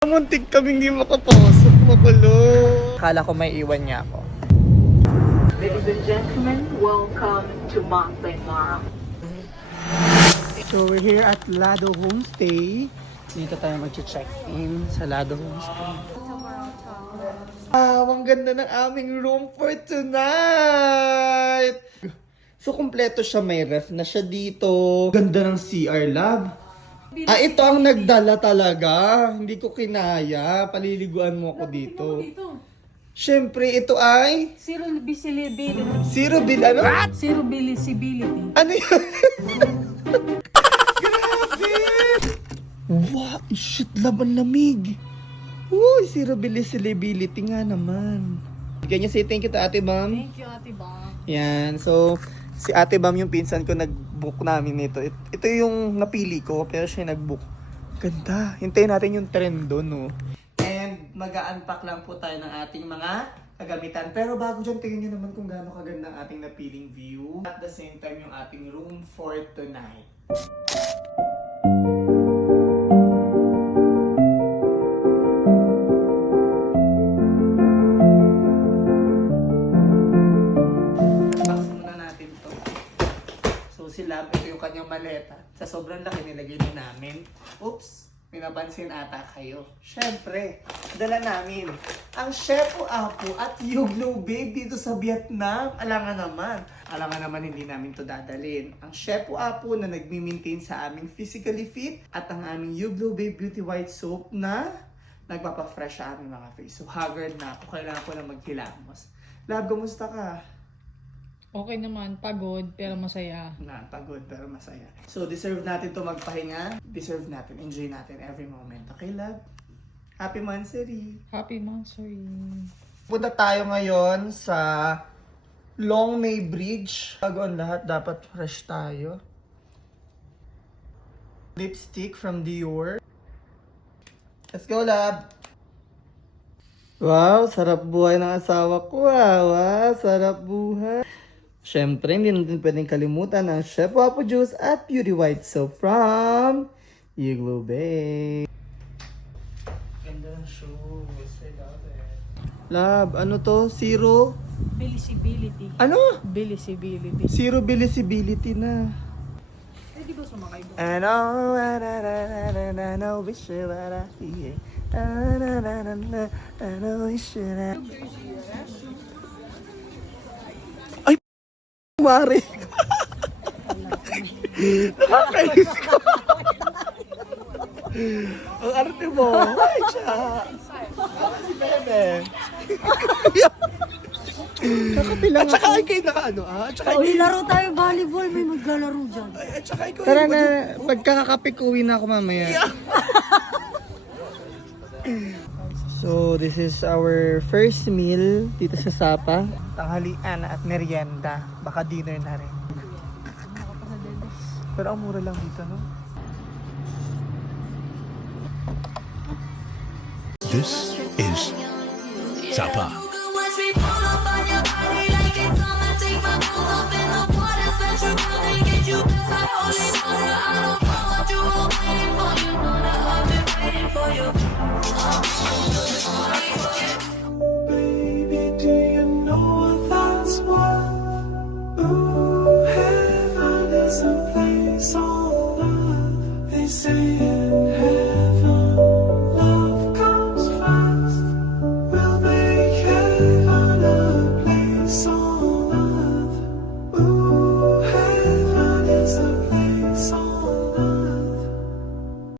Muntik kaming hindi makapasok, makulo. Akala ko may iwan niya ako. Ladies and gentlemen, welcome to Mountain Mara. So we're here at Lado Homestay. Dito tayo mag-check-in sa Lado Homestay. Ang ganda ng aming room for tonight! So kumpleto siya, may ref na siya dito. Ganda ng CR lab. Ito ang nagdala talaga. Hindi ko kinaya. Paliliguan mo ako dito. Siyempre, ito ay... Zero visibility. Zero bill, ano? Zero visibility. Ano yun? Grabe! Wow, shit, laban lamig. Uy, zero visibility nga naman. Can you say thank you to Ate Bam? Thank you, Ate Bang. Yan, so... Si Ate Bam yung pinsan ko, nag-book namin nito. Ito yung napili ko, pero siya nag-book. Ganda. Hintayin natin yung trend doon, no? And mag-unpack lang po tayo ng ating mga kagamitan. Pero bago dyan, tingnan nyo naman kung gaano kaganda ang ating napiling view. At the same time, yung ating room for tonight. Ito yung kanyang maleta. Sa sobrang laki nilagay na namin. Oops! Minapansin ata kayo. Siyempre, dala namin ang Shepu Apu at Yuglo Babe dito sa Vietnam. Alangan naman hindi namin to dadalhin. Ang Shepu Apu na nagmi-maintain sa aming physically fit at ang aming Yuglo Babe Beauty White Soap na nagpapa-fresh sa aming mga face. So haggard na ako. Kailangan ko na maghilamos. Love, kamusta ka? Okay naman, pagod pero masaya. Pagod pero masaya. So, deserve natin to magpahinga. Deserve natin. Enjoy natin every moment. Okay, love? Happy Mansari! Happy Monsory. Punta tayo ngayon sa Long May Bridge. Bago ang lahat, dapat fresh tayo. Lipstick from Dior. Let's go, love! Wow, sarap buhay ng asawa ko. Wow, sarap buhay. Siyempre, hindi natin pwedeng kalimutan ang Shepu Apu Juice at Beauty White Soap from Yuglo Babe. Ganda ng shoes. I love it. Love, ano to? Zero? Visibility. Ano? Visibility. Zero visibility na. Eh, di ba sumakay doon? I know, wish you what I feel. I know, wish you what Mari. Nakakainis ko. Ang arte mo. Ay, siya. Si Bebe. Kakapilang ako. At saka kayo naka-ano, At saka laro tayo volleyball. May maglalaro dyan. At saka ikaw. Tara na, pagkakakape ko, uwi na ako mamaya. So, this is our first meal dito sa Sapa. Tanghalian at merienda. Baka dinner na rin. Pero ang mura lang dito, no? This is Sapa.